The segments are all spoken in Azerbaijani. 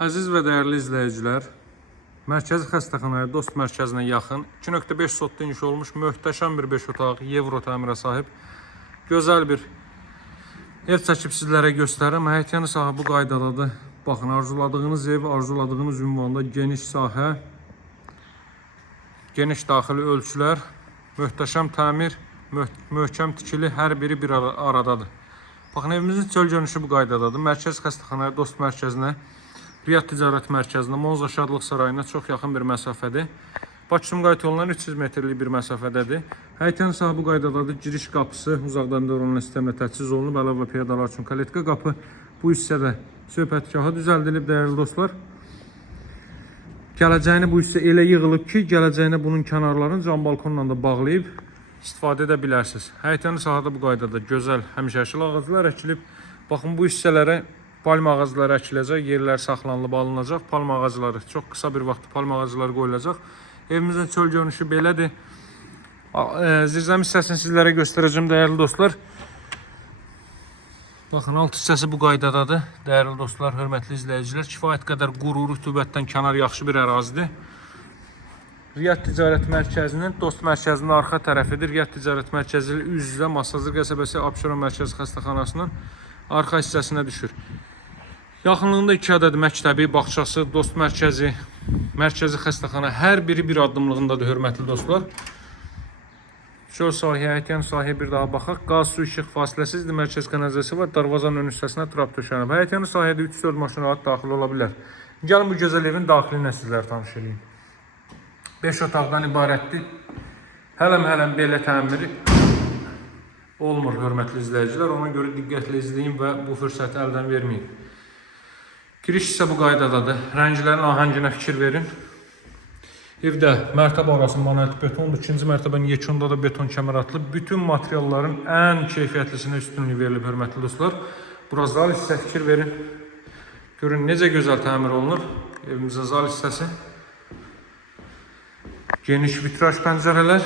Əziz və dəyərli izləyicilər, Mərkəzi Xəstəxanaya Dost mərkəzinə yaxın 2.5 sotda inşa olmuş möhtəşəm bir 5 otaq, Euro təmirə sahib gözəl bir ev çəkib sizlərə göstərirəm. Həyətyanı sahə bu qaydadadır. Baxın, arzuladığınız ev, arzuladığınız ünvanda geniş sahə, geniş daxili ölçülər, möhtəşəm təmir, möhkəm tikili, hər biri bir aradadır. Baxın, evimizin çöl görünüşü bu qaydadadır. Mərkəzi Xəstəxanaya Dost mərkəzinə, Riyad Ticarət Mərkəzinə, Monza Şadlıq Sarayına çox yaxın bir məsafədir. Bakı-Sumqayıt yolundan 300 metrlik bir məsafədədir. Həyətyanı sahə bu qaydadadır. Giriş qapısı uzaqdan dövrünün sistemlə təchiz olunub. Əlavə piyadalar üçün kaletka qapı. Bu hissədə söhbətgahı düzəldilib, dəyərli dostlar. Gələcəyini bu hissə elə yığılıb ki, gələcəyinə bunun kənarlarını cam balkonla da bağlayıb istifadə edə bilərsiniz. Həyətyanı sahədə bu qaydada gözəl həmişəşil ağaclar əkilib. Baxın, bu hissələrə palma ağacları əkiləcək, yerlər saxlanılıb alınacaq. Palma ağacları çox qısa bir vaxtda palma ağacları qoyulacaq. Evimizin çöl görünüşü belədir. Zirzəmi hissəsini sizlərə göstərəcəm, dəyərli dostlar. Baxın, alt hissəsi bu qaydadadır. Dəyərli dostlar, hörmətli izləyicilər, kifayət qədər quru, rütubətdən kənar yaxşı bir ərazidir. Riyad Ticarət Mərkəzinin Dost mərkəzinin arxa tərəfidir. Riyad Ticarət Mərkəzi ilə üz-üzə Masazır qəsəbəsi Abşeron Mərkəzi Xəstəxanasının arxa hissəsinə düşür. Yaxınlığında 2 ədəd məktəbi, bağçası, Dost mərkəzi, Mərkəzi Xəstəxana hər biri bir addımlığındadır, hörmətli dostlar. Çöl sahəyə, həyətyan sahəyə bir daha baxaq. Qaz, su, işıq fasiləsizdir. Mərkəz kanalizasiya var. Darvazanın ön hissəsinə trap döşənib. Həyətyan sahədə 3-4 maşın rahat daxil ola bilər. Gəlin bu gözəl evin daxilinə sizlər tanış edeyim. 5 otaqdan ibarətdir. Hələm belə təmiri olmur, hörmətli izləyicilər. Ona görə diqqətlə izləyin və bu fürsəti əldən verməyin. Giriş isə bu qaydadadır. Rənglərin ahənginə fikir verin. Evdə mərtəbə arası monolit betondur. İkinci mərtəbənin yekunda da beton kəmər atılıb. Bütün materialların ən keyfiyyətlisinə üstünlük verilib, hörmətli dostlar. Burası zal hissə fikir verin. Görün necə gözəl təmir olunur. Evimizin zal hissəsi. Geniş vitraj pəncərələr.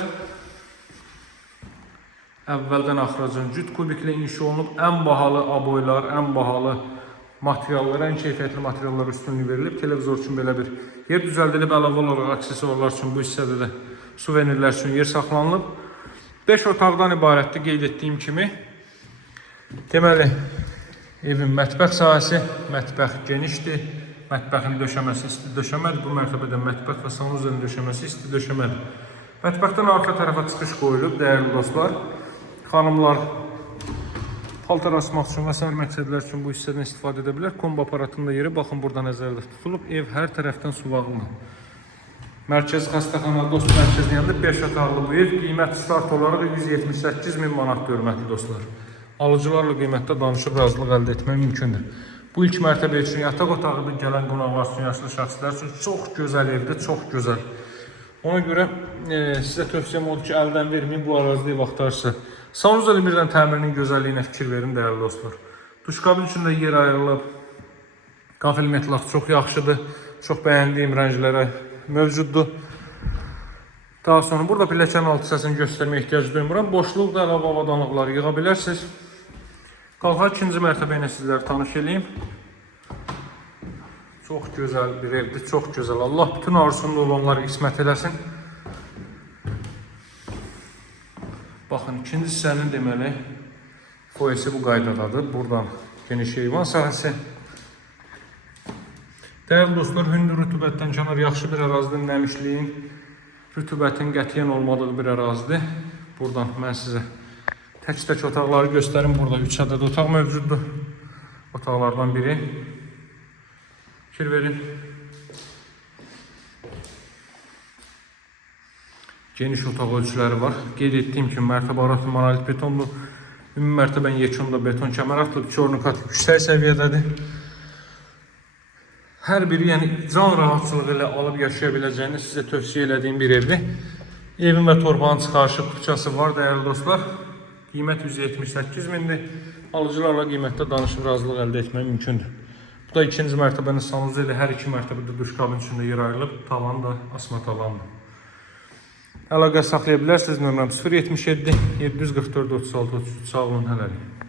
Əvvəldən axıracan cüt kubiklə inşa olunub. Ən bahalı aboylar, ən bahalı materiallar, ən keyfiyyətli materiallar üstünlük verilib. Televizor üçün belə bir yer düzəldilib. Əlavə olaraq aksesuarlar üçün bu hissədə də suvenirlər üçün yer saxlanılıb. 5 otaqdan ibarətdir, qeyd etdiyim kimi. Deməli, evin mətbəx sahəsi, mətbəx genişdir. Mətbəxin döşəməsi isti döşəmədir. Bu mərtəbədə mətbəx və sanuzelin döşəməsi isti döşəmədir. Mətbəxdən arxa tərəfə çıxış qoyulub, dəyərli dostlar. Xanımlar paltar asmaq üçün və sair məqsədlər üçün bu hissədən istifadə edə bilər. Kombi aparatının da yeri baxın burada nəzərdə tutulub. Ev hər tərəfdən suvağındır. Mərkəzi Xəstəxana Dost mərkəzinin yanında 5 otaqlı bu ev. Qiyməti start olaraq 178.000 manatdır, hörmətli dostlar. Alıcılarla qiymətdə danışıb razılıq əldə etmək mümkündür. Bu ilk mərtəbə üçün yataq otağıdır. Gələn qonaqlar üçün, yaşlı şəxslər üçün çox gözəl evdir, çox gözəl. Ona görə sizə tövsiyəm odur ki, əldən verməyin, bu ərazidə ev axtarsa. Sanuzel birdən təmirinin gözəlliyinə fikir verin, dəyərli dostlar. Duşqabin üçün də yer ayrılıb. Qafil metlaq çox yaxşıdır. Çox bəyəndiyim rənglərə mövcuddur. Daha sonra burada pilləkənin alt hissəsini göstərməyə ehtiyac duymuram. Boşluqda əlavə avadanlıqları yığa bilərsiniz. Qalxaq ikinci mərtəbə ilə sizləri tanış edeyim. Çox gözəl bir evdir, çox gözəl. Allah bütün arzusunda olanları qismət eləsin. Baxın, ikinci hissənin deməli foyesi bu qaydadadır. Buradan geniş heyvan sahəsi. Dəyərli dostlar, hündür rütubətdən kənar yaxşı bir ərazidir. Nəmişliyin, rütubətin qətiyyən olmadığı bir ərazidir. Buradan mən sizə tək otaqları göstərim. Burada 3 ədəd otaq mövcuddur. Otaqlardan biri. Fikir verin. Geniş otaq ölçüləri var. Qeyd etdiyim kimi mərtəbə arası monolit betondur. Ümumi mərtəbənin yekunda beton kəmər atılıb. Çornukat yüksək səviyyədədir. Hər biri can rahatçılığı ilə alıb yaşaya biləcəyini sizə tövsiyə elədiyim bir evdir. Evin və torpağın çıxarışı kupçası var, dəyərli dostlar. Qiymət 178.000-dir. Alıcılarla qiymətdə danışıb razılıq əldə etmək mümkündür. Bu da ikinci mərtəbənin sanuzeli, hər iki mərtəbədə duşqabin içində yer ayrılıb. Tavan da asma tavandır. Əlaqə saxlaya bilərsiniz. Nömrəm 077 744 36 33. Sağ olun, hələlik.